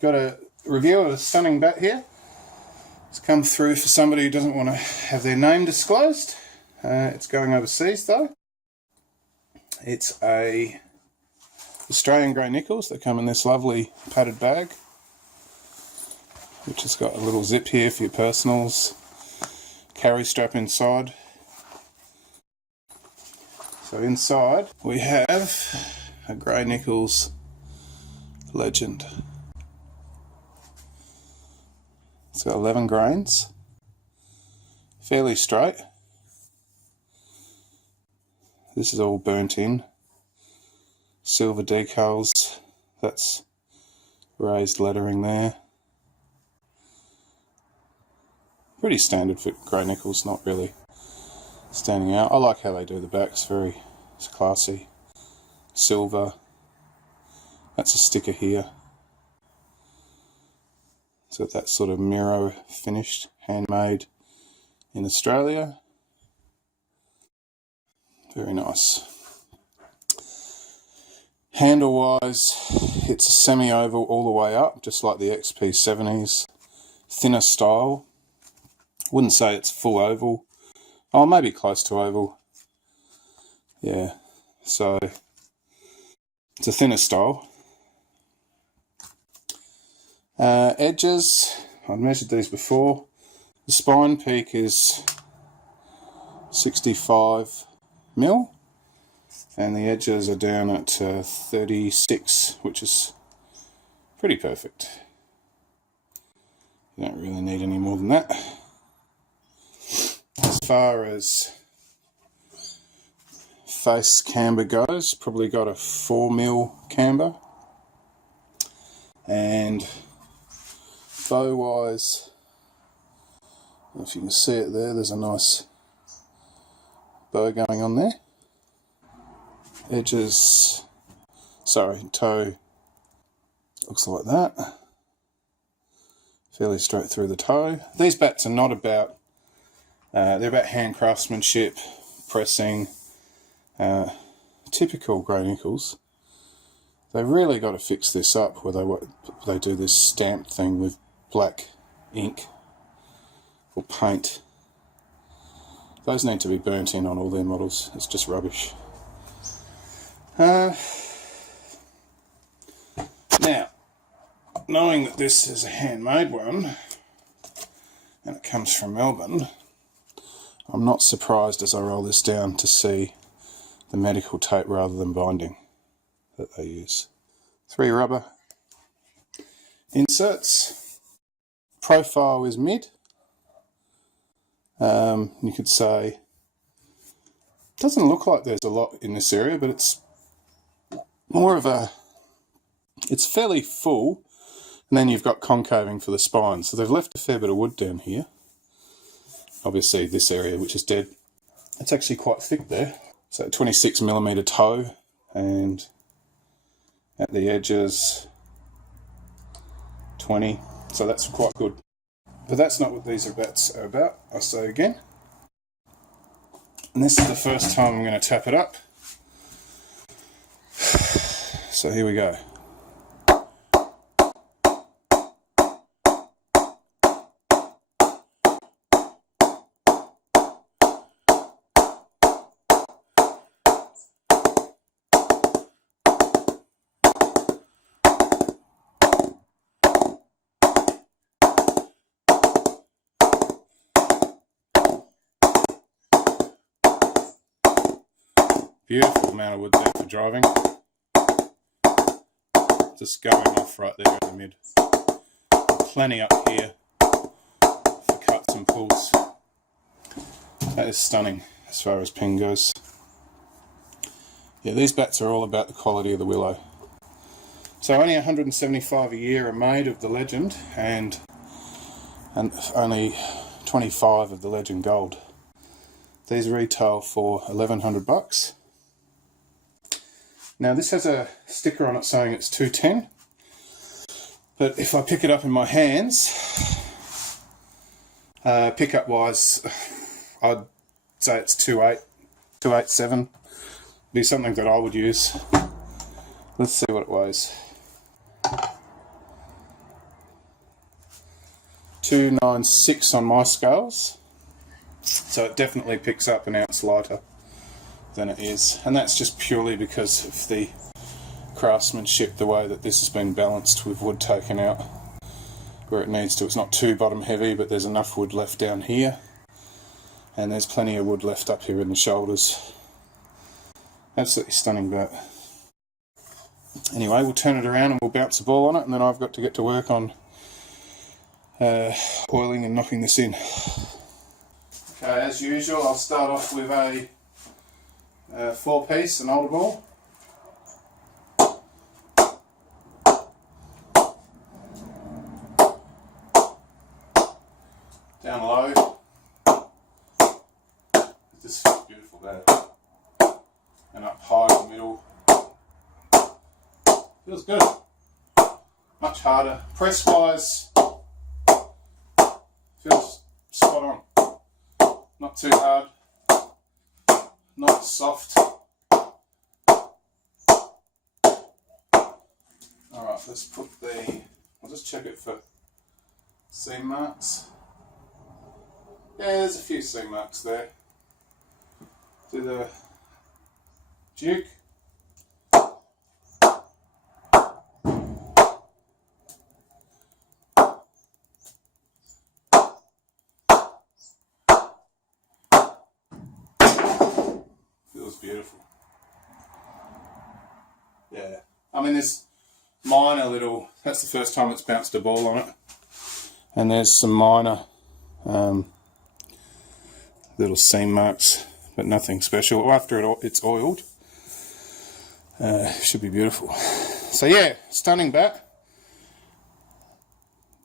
Got a review of a stunning bat here. It's come through for somebody who doesn't want to have their name disclosed. It's going overseas though. It's a Australian grey Nicolls. They come in this lovely padded bag, which has got a little zip here for your personals, carry strap inside. So inside we have a grey Nicolls Legend. It's got 11 grains, fairly straight. This is all burnt in. Silver decals, that's raised lettering there. Pretty standard for grey Nicolls, not really standing out. I like how they do the backs, it's classy. Silver, that's a sticker here. So that sort of mirror finished, handmade in Australia. Very nice. Handle wise, it's a semi-oval all the way up, just like the XP70s. Thinner style. Wouldn't say it's full oval. Oh, maybe close to oval. Yeah, so it's a thinner style. Edges, I've measured these before. The spine peak is 65 mil, and the edges are down at 36, which is pretty perfect. You don't really need any more than that. As far as face camber goes, probably got a 4 mil camber, and bow wise, if you can see it there, there's a nice bow going on there. Edges, toe looks like that. Fairly straight through the toe. These bats are not about, they're about hand craftsmanship, pressing, typical grey Nicolls. They've really got to fix this up where they do this stamped thing with black ink or paint. Those need to be burnt in on all their models. It's just rubbish. Now, knowing that this is a handmade one and it comes from Melbourne, I'm not surprised as I roll this down to see the medical tape rather than binding that they use. 3 rubber inserts. Profile is mid. You could say, doesn't look like there's a lot in this area, but it's more of a, it's fairly full, and then you've got concaving for the spine. So they've left a fair bit of wood down here. Obviously this area, which is dead, it's actually quite thick there. So 26mm toe, and at the edges 20, so that's quite good. But that's not what these bats are about, I say again. And this is the first time I'm going to tap it up. So here we go. Beautiful amount of wood there for driving. Just going off right there in the mid. Plenty up here for cuts and pulls. That is stunning as far as ping goes. Yeah, these bats are all about the quality of the willow. So only 175 a year are made of the Legend, and only 25 of the Legend Gold. These retail for $1,100. Now this has a sticker on it saying it's 210, but if I pick it up in my hands, pickup wise, I'd say it's 287. Be something that I would use. Let's see what it weighs. 296 on my scales, so it definitely picks up an ounce lighter than it is, and that's just purely because of the craftsmanship, the way that this has been balanced with wood taken out where it needs to. It's not too bottom heavy, but there's enough wood left down here, and there's plenty of wood left up here in the shoulders. Absolutely stunning bat. Anyway, we'll turn it around and we'll bounce the ball on it, and then I've got to get to work on oiling and knocking this in. Okay, as usual, I'll start off with a 4-piece, an older ball. Down low. This feels beautiful there. And up high in the middle. Feels good. Much harder. Press wise, feels spot on. Not too hard. Not soft. Alright, let's put I'll just check it for seam marks. Yeah, there's a few seam marks there. Do the Duke. Feels beautiful. Yeah, I mean there's minor little, that's the first time it's bounced a ball on it, and there's some minor little seam marks, but nothing special. After it's oiled, should be beautiful. So yeah, stunning bat.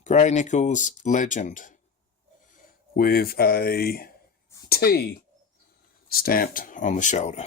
Grey Nicolls Legend with a T stamped on the shoulder.